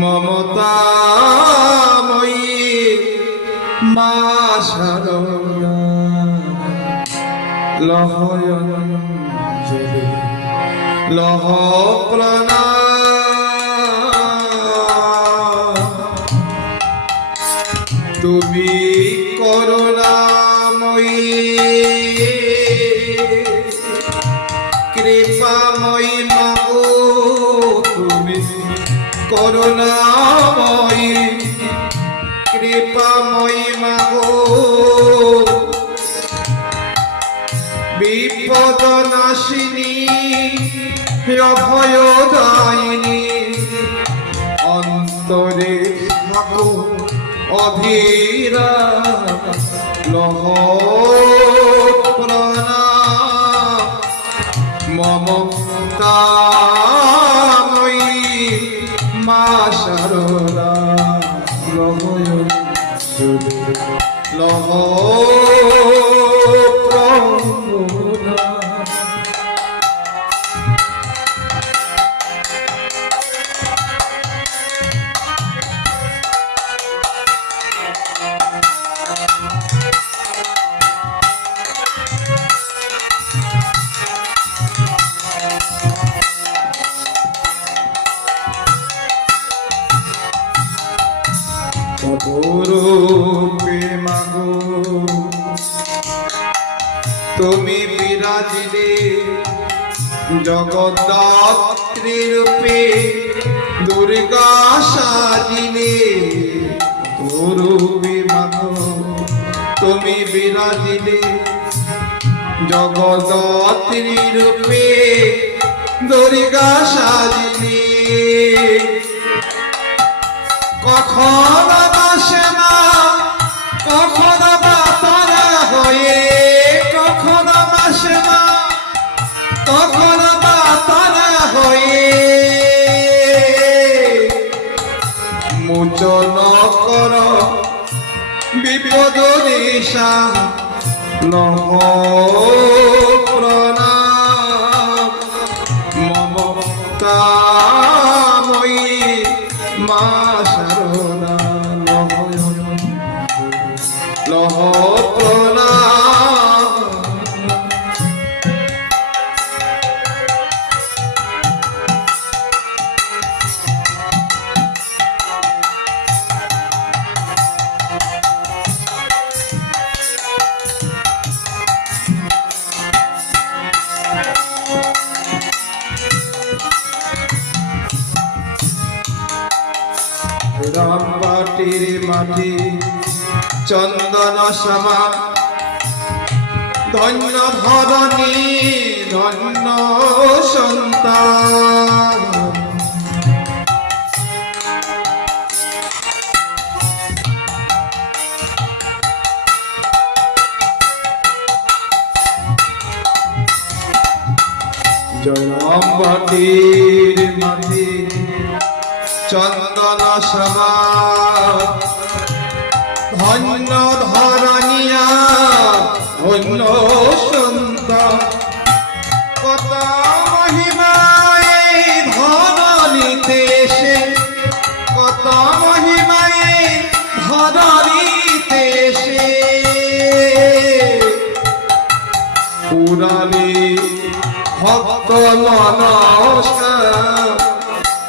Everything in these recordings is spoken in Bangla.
মমতা মা শারদা লহয়ঞ্জলি লহ প্রণা কৃপাময়ী করুণাময়ী কৃপাময়ী মাগো। বিপদ নাশিনী অভয় অন্তরে থাকো অধীরা লহ প্রাণা মমতাময়ী লহ অপরূপে মাগো। তুমি বিরাজিলে জগদ্ধাত্রী রূপে দুর্গা সাজিলে অপরূপে মাগো। তুমি বিরাজিলে জগদ্ধাত্রী রূপে দুর্গা সাজিলে। কখনো মোচন কর বিপদ দিশা নহ প্রণাম। মমতাময়ী মা শারদা নহ লহ প্রণাম। রামবাটির মাটি চন্দন সমা। ধন্য ধরণী ধন্য সন্তান। জয়রামবাটির মাটি চন্দন সমা ধন্য ধরণিয়া, ধন্য সন্তান কত মহিমায় ধরণীতে এসে, কত মহিমায় ধরণীতে এসে। পুরাণে ভক্ত নমস্কার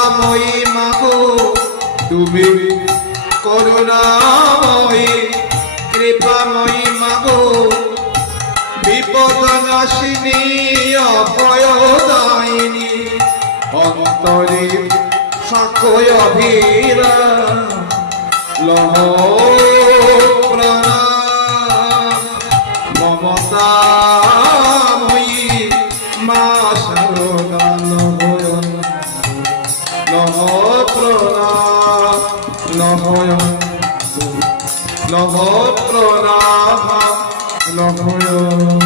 কৃপাময়ী মাগো তুমি করুণাময়ী কৃপাময়ী মাগো। বিপদ নাশিনী অভয়দায়িনী অন্তরে সাকয় অভিরা। লহ লহ প্রণাম লহয়